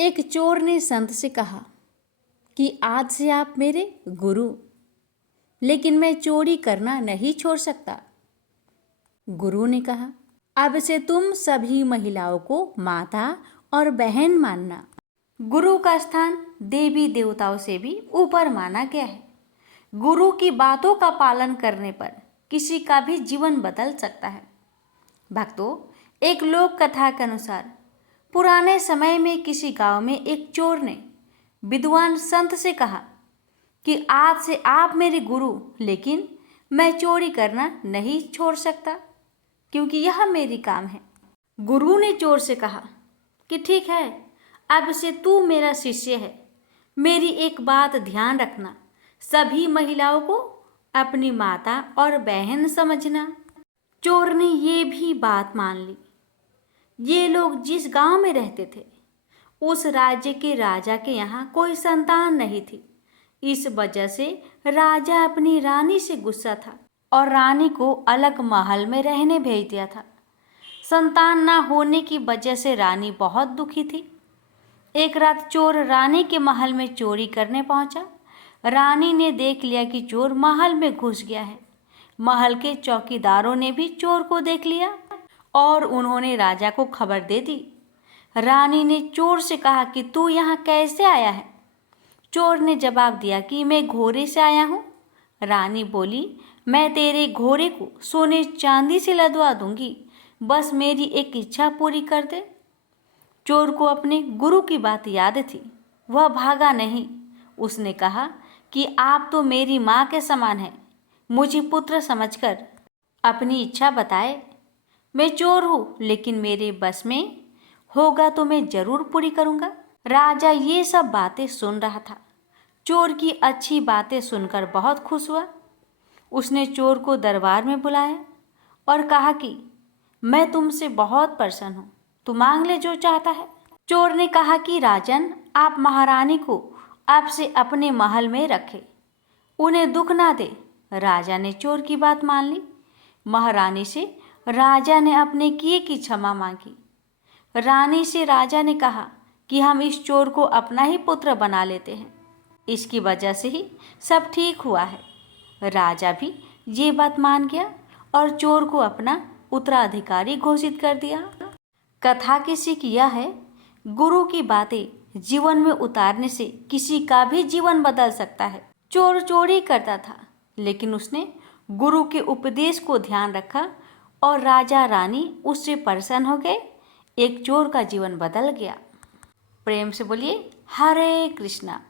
एक चोर ने संत से कहा कि आज से आप मेरे गुरु, लेकिन मैं चोरी करना नहीं छोड़ सकता। गुरु ने कहा, अब से तुम सभी महिलाओं को माता और बहन मानना। गुरु का स्थान देवी देवताओं से भी ऊपर माना गया है। गुरु की बातों का पालन करने पर किसी का भी जीवन बदल सकता है। भक्तों, एक लोक कथा के अनुसार पुराने समय में किसी गांव में एक चोर ने विद्वान संत से कहा कि आज से आप मेरे गुरु, लेकिन मैं चोरी करना नहीं छोड़ सकता क्योंकि यह मेरी काम है। गुरु ने चोर से कहा कि ठीक है, अब से तू मेरा शिष्य है। मेरी एक बात ध्यान रखना, सभी महिलाओं को अपनी माता और बहन समझना। चोर ने ये भी बात मान ली। ये लोग जिस गांव में रहते थे, उस राज्य के राजा के यहाँ कोई संतान नहीं थी। इस वजह से राजा अपनी रानी से गुस्सा था और रानी को अलग महल में रहने भेज दिया था। संतान ना होने की वजह से रानी बहुत दुखी थी। एक रात चोर रानी के महल में चोरी करने पहुंचा। रानी ने देख लिया कि चोर महल में घुस गया है। महल के चौकीदारों ने भी चोर को देख लिया और उन्होंने राजा को खबर दे दी। रानी ने चोर से कहा कि तू यहाँ कैसे आया है? चोर ने जवाब दिया कि मैं घोड़े से आया हूँ। रानी बोली, मैं तेरे घोड़े को सोने चांदी से लदवा दूंगी, बस मेरी एक इच्छा पूरी कर दे। चोर को अपने गुरु की बात याद थी। वह भागा नहीं। उसने कहा कि आप तो मेरी माँ के समान हैं। मुझे पुत्र समझकर अपनी इच्छा बताए। मैं चोर हूँ, लेकिन मेरे बस में होगा तो मैं जरूर पूरी करूँगा। राजा ये सब बातें सुन रहा था। चोर की अच्छी बातें सुनकर बहुत खुश हुआ। उसने चोर को दरबार में बुलाया और कहा कि मैं तुमसे बहुत प्रसन्न हूँ, तू मांग ले जो चाहता है। चोर ने कहा कि राजन, आप महारानी को आपसे अपने महल में रखे, उन्हें दुख ना दे। राजा ने चोर की बात मान ली। महारानी से राजा ने अपने किए की क्षमा मांगी। रानी से राजा ने कहा कि हम इस चोर को अपना ही पुत्र बना लेते हैं। इसकी वजह से ही सब ठीक हुआ है। राजा भी ये बात मान गया और चोर को अपना उत्तराधिकारी घोषित कर दिया। कथा की सीख यह है, गुरु की बातें जीवन में उतारने से किसी का भी जीवन बदल सकता है। चोर चोरी करता था, लेकिन उसने गुरु के उपदेश को ध्यान रखा और राजा रानी उससे प्रसन्न हो गए। एक चोर का जीवन बदल गया। प्रेम से बोलिए हरे कृष्णा।